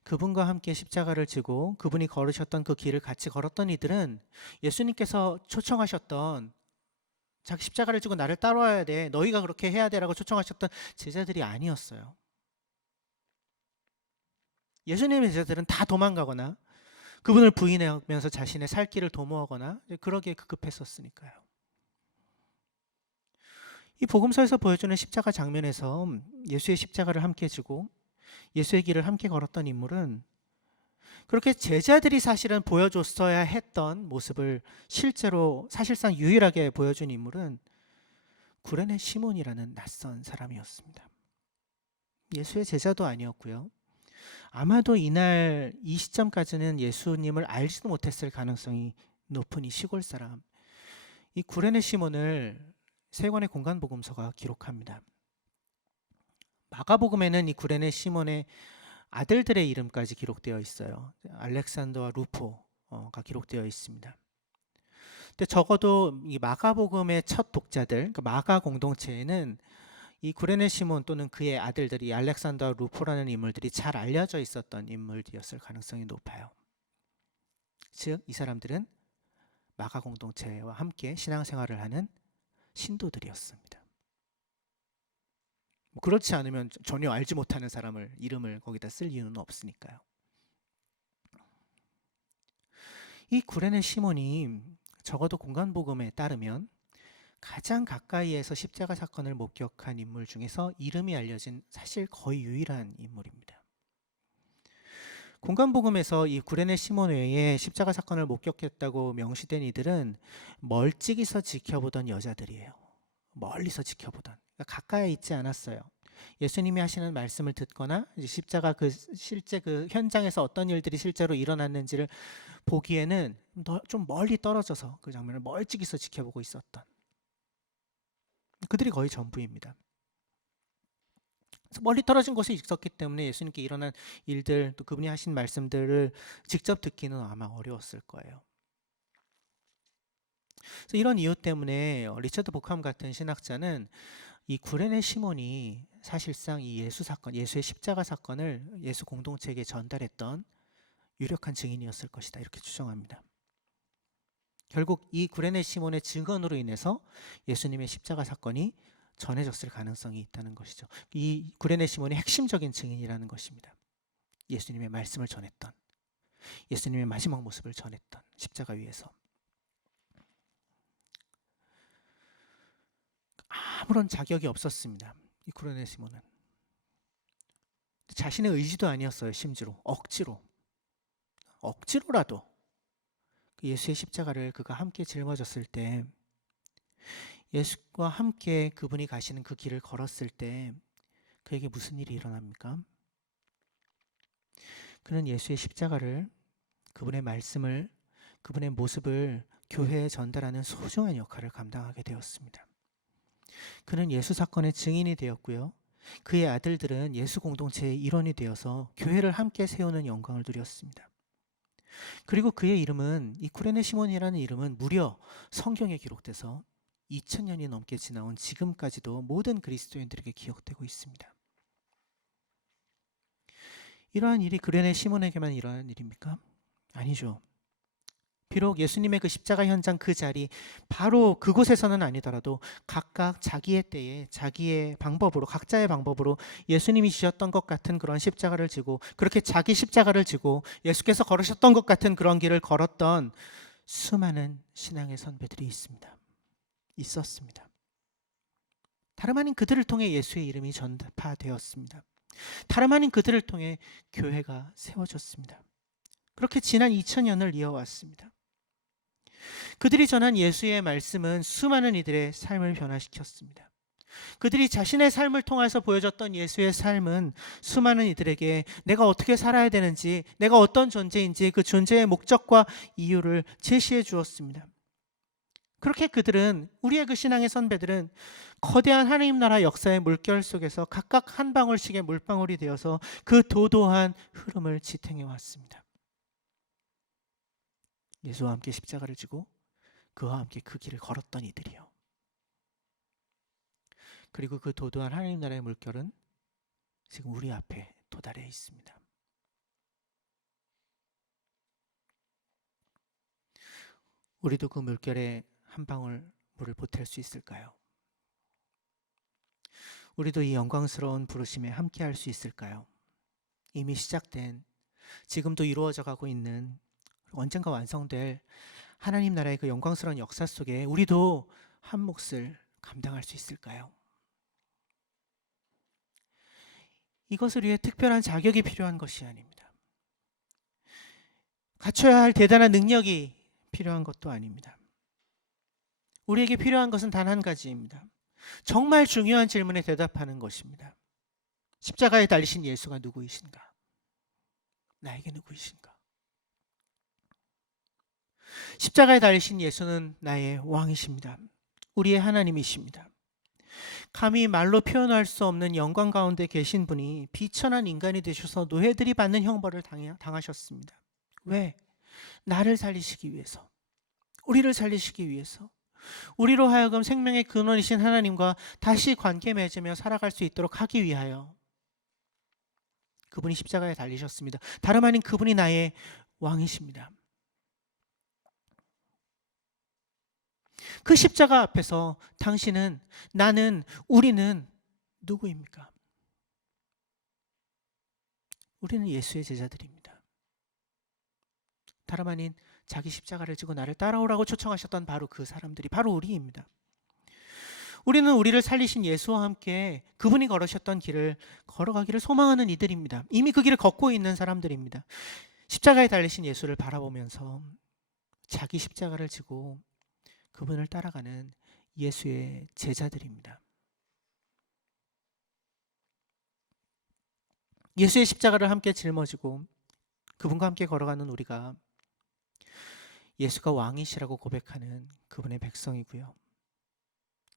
그분과 함께 십자가를 지고 그분이 걸으셨던 그 길을 같이 걸었던 이들은 예수님께서 초청하셨던 자기 십자가를 지고 나를 따라와야 돼, 너희가 그렇게 해야 돼라고 초청하셨던 제자들이 아니었어요. 예수님의 제자들은 다 도망가거나 그분을 부인하면서 자신의 살 길을 도모하거나 그러기에 급급했었으니까요. 이 복음서에서 보여주는 십자가 장면에서 예수의 십자가를 함께 지고 예수의 길을 함께 걸었던 인물은 그렇게 제자들이 사실은 보여줬어야 했던 모습을 실제로 사실상 유일하게 보여준 인물은 구레네 시몬이라는 낯선 사람이었습니다. 예수의 제자도 아니었고요. 아마도 이날 이 시점까지는 예수님을 알지도 못했을 가능성이 높은 이 시골 사람, 이 구레네 시몬을 세 권의 공간복음서가 기록합니다. 마가복음에는 이 구레네 시몬의 아들들의 이름까지 기록되어 있어요. 알렉산더와 루포가 기록되어 있습니다. 근데 적어도 이 마가복음의 첫 독자들, 그러니까 마가 공동체에는 이 구레네 시몬 또는 그의 아들들이 알렉산더 루포라는 인물들이 잘 알려져 있었던 인물들이었을 가능성이 높아요. 즉, 이 사람들은 마가 공동체와 함께 신앙생활을 하는 신도들이었습니다. 그렇지 않으면 전혀 알지 못하는 사람을 이름을 거기다 쓸 이유는 없으니까요. 이 구레네 시몬이 적어도 공간복음에 따르면 가장 가까이에서 십자가 사건을 목격한 인물 중에서 이름이 알려진 사실 거의 유일한 인물입니다. 공간복음에서 이 구레네 시몬 외에 십자가 사건을 목격했다고 명시된 이들은 멀찍이서 지켜보던 여자들이에요. 멀리서 지켜보던. 그러니까 가까이 있지 않았어요. 예수님이 하시는 말씀을 듣거나 이제 십자가 실제 그 현장에서 어떤 일들이 실제로 일어났는지를 보기에는 좀 멀리 떨어져서 그 장면을 멀찍이서 지켜보고 있었던 그들이 거의 전부입니다. 멀리 떨어진 곳에 있었기 때문에 예수님께 일어난 일들 또 그분이 하신 말씀들을 직접 듣기는 아마 어려웠을 거예요. 그래서 이런 이유 때문에 리처드 보캄 같은 신학자는 이 구레네 시몬이 사실상 이 예수 사건, 예수의 십자가 사건을 예수 공동체에게 전달했던 유력한 증인이었을 것이다 이렇게 추정합니다. 결국 이 구레네 시몬의 증언으로 인해서 예수님의 십자가 사건이 전해졌을 가능성이 있다는 것이죠. 이 구레네 시몬이 핵심적인 증인이라는 것입니다. 예수님의 말씀을 전했던, 예수님의 마지막 모습을 전했던 십자가 위에서 아무런 자격이 없었습니다. 이 구레네 시몬은 자신의 의지도 아니었어요. 심지어 억지로라도 예수의 십자가를 그가 함께 짊어졌을 때, 예수와 함께 그분이 가시는 그 길을 걸었을 때 그에게 무슨 일이 일어납니까? 그는 예수의 십자가를, 그분의 말씀을, 그분의 모습을 교회에 전달하는 소중한 역할을 감당하게 되었습니다. 그는 예수 사건의 증인이 되었고요. 그의 아들들은 예수 공동체의 일원이 되어서 교회를 함께 세우는 영광을 누렸습니다. 그리고 그의 이름은, 이 구레네 시몬이라는 이름은 무려 성경에 기록돼서 2000년이 넘게 지나온 지금까지도 모든 그리스도인들에게 기억되고 있습니다. 이러한 일이 구레네 시몬에게만 일어난 일입니까? 아니죠. 비록 예수님의 그 십자가 현장 그 자리 바로 그곳에서는 아니더라도 각각 자기의 때에 자기의 방법으로, 각자의 방법으로 예수님이 지셨던 것 같은 그런 십자가를 지고, 그렇게 자기 십자가를 지고 예수께서 걸으셨던 것 같은 그런 길을 걸었던 수많은 신앙의 선배들이 있었습니다. 다름 아닌 그들을 통해 예수의 이름이 전파되었습니다. 다름 아닌 그들을 통해 교회가 세워졌습니다. 그렇게 지난 2000년을 이어왔습니다. 그들이 전한 예수의 말씀은 수많은 이들의 삶을 변화시켰습니다. 그들이 자신의 삶을 통해서 보여줬던 예수의 삶은 수많은 이들에게 내가 어떻게 살아야 되는지, 내가 어떤 존재인지 그 존재의 목적과 이유를 제시해 주었습니다. 그렇게 그들은, 우리의 그 신앙의 선배들은 거대한 하나님 나라 역사의 물결 속에서 각각 한 방울씩의 물방울이 되어서 그 도도한 흐름을 지탱해 왔습니다. 예수와 함께 십자가를 지고 그와 함께 그 길을 걸었던 이들이요. 그리고 그 도도한 하나님 나라의 물결은 지금 우리 앞에 도달해 있습니다. 우리도 그 물결에 한 방울 물을 보탤 수 있을까요? 우리도 이 영광스러운 부르심에 함께 할 수 있을까요? 이미 시작된, 지금도 이루어져 가고 있는, 언젠가 완성될 하나님 나라의 그 영광스러운 역사 속에 우리도 한 몫을 감당할 수 있을까요? 이것을 위해 특별한 자격이 필요한 것이 아닙니다. 갖춰야 할 대단한 능력이 필요한 것도 아닙니다. 우리에게 필요한 것은 단 한 가지입니다. 정말 중요한 질문에 대답하는 것입니다. 십자가에 달리신 예수가 누구이신가? 나에게 누구이신가? 십자가에 달리신 예수는 나의 왕이십니다. 우리의 하나님이십니다. 감히 말로 표현할 수 없는 영광 가운데 계신 분이 비천한 인간이 되셔서 노예들이 받는 형벌을 당하셨습니다. 왜? 나를 살리시기 위해서, 우리를 살리시기 위해서, 우리로 하여금 생명의 근원이신 하나님과 다시 관계 맺으며 살아갈 수 있도록 하기 위하여 그분이 십자가에 달리셨습니다. 다름 아닌 그분이 나의 왕이십니다. 그 십자가 앞에서 당신은, 나는, 우리는 누구입니까? 우리는 예수의 제자들입니다. 다름 아닌 자기 십자가를 지고 나를 따라오라고 초청하셨던 바로 그 사람들이 바로 우리입니다. 우리는 우리를 살리신 예수와 함께 그분이 걸으셨던 길을 걸어가기를 소망하는 이들입니다. 이미 그 길을 걷고 있는 사람들입니다. 십자가에 달리신 예수를 바라보면서 자기 십자가를 지고 그분을 따라가는 예수의 제자들입니다. 예수의 십자가를 함께 짊어지고 그분과 함께 걸어가는 우리가 예수가 왕이시라고 고백하는 그분의 백성이고요.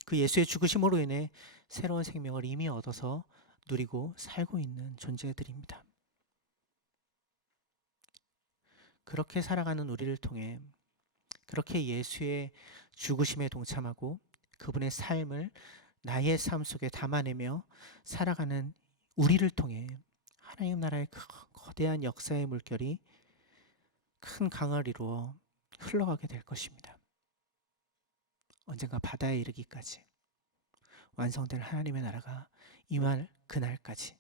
그 예수의 죽으심으로 인해 새로운 생명을 이미 얻어서 누리고 살고 있는 존재들입니다. 그렇게 살아가는 우리를 통해 그렇게 예수의 죽으심에 동참하고 그분의 삶을 나의 삶 속에 담아내며 살아가는 우리를 통해 하나님 나라의 거대한 역사의 물결이 큰 강을 이루어 흘러가게 될 것입니다. 언젠가 바다에 이르기까지 완성될 하나님의 나라가 임할 그날까지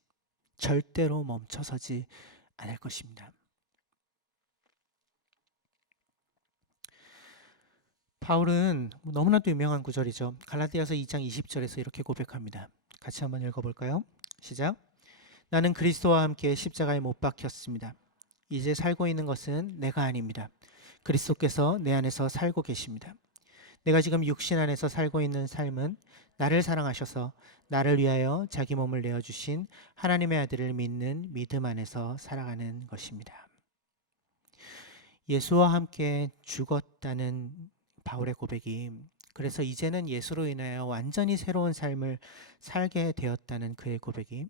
절대로 멈춰서지 않을 것입니다. 바울은 너무나도 유명한 구절이죠. 갈라디아서 2장 20절에서 이렇게 고백합니다. 같이 한번 읽어볼까요? 시작. 나는 그리스도와 함께 십자가에 못 박혔습니다. 이제 살고 있는 것은 내가 아닙니다. 그리스도께서 내 안에서 살고 계십니다. 내가 지금 육신 안에서 살고 있는 삶은 나를 사랑하셔서 나를 위하여 자기 몸을 내어주신 하나님의 아들을 믿는 믿음 안에서 살아가는 것입니다. 예수와 함께 죽었다는 바울의 고백이 그래서 이제는 예수로 인하여 완전히 새로운 삶을 살게 되었다는 그의 고백이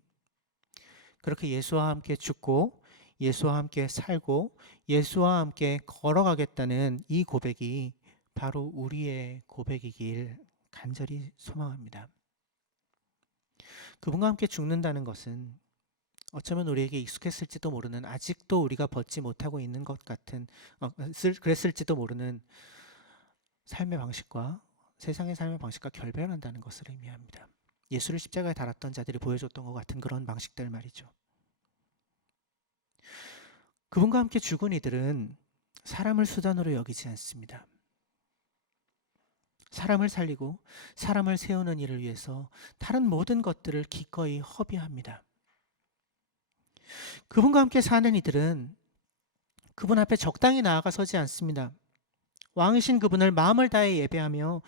그렇게 예수와 함께 죽고 예수와 함께 살고 예수와 함께 걸어가겠다는 이 고백이 바로 우리의 고백이길 간절히 소망합니다. 그분과 함께 죽는다는 것은 어쩌면 우리에게 익숙했을지도 모르는 아직도 우리가 벗지 못하고 있는 것 같은 그랬을지도 모르는 삶의 방식과 세상의 삶의 방식과 결별한다는 것을 의미합니다. 예수를 십자가에 달았던 자들이 보여줬던 것 같은 그런 방식들 말이죠. 그분과 함께 죽은 이들은 사람을 수단으로 여기지 않습니다. 사람을 살리고 사람을 세우는 일을 위해서 다른 모든 것들을 기꺼이 허비합니다. 그분과 함께 사는 이들은 그분 앞에 적당히 나아가 서지 않습니다. 왕이신 그분을 마음을 다해 예배하며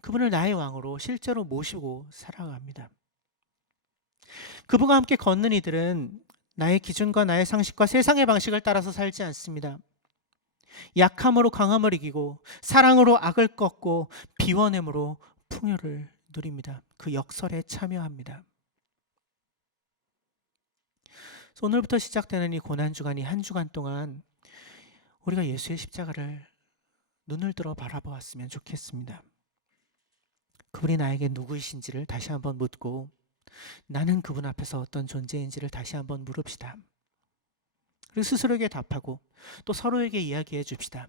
그분을 나의 왕으로 실제로 모시고 살아갑니다. 그분과 함께 걷는 이들은 나의 기준과 나의 상식과 세상의 방식을 따라서 살지 않습니다. 약함으로 강함을 이기고 사랑으로 악을 꺾고 비워냄으로 풍요를 누립니다. 그 역설에 참여합니다. 오늘부터 시작되는 이 고난주간이 한 주간 동안 우리가 예수의 십자가를 눈을 들어 바라보았으면 좋겠습니다. 그분이 나에게 누구이신지를 다시 한번 묻고 나는 그분 앞에서 어떤 존재인지를 다시 한번 물읍시다. 그리고 스스로에게 답하고 또 서로에게 이야기해 줍시다.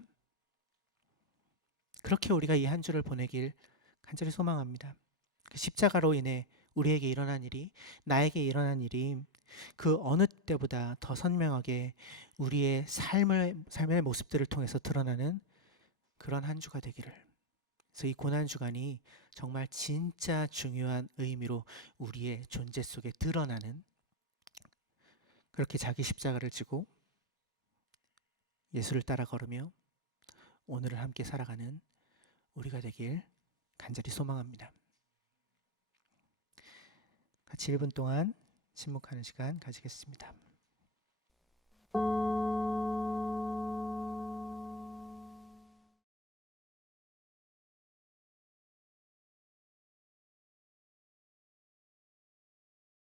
그렇게 우리가 이 한 주를 보내길 간절히 소망합니다. 그 십자가로 인해 우리에게 일어난 일이 나에게 일어난 일이 그 어느 때보다 더 선명하게 우리의 삶의 모습들을 통해서 드러나는 그런 한 주가 되기를. 그래서 이 고난 주간이 정말 진짜 중요한 의미로 우리의 존재 속에 드러나는 그렇게 자기 십자가를 지고 예수를 따라 걸으며 오늘을 함께 살아가는 우리가 되길 간절히 소망합니다. 같이 1분 동안 침묵하는 시간 가지겠습니다.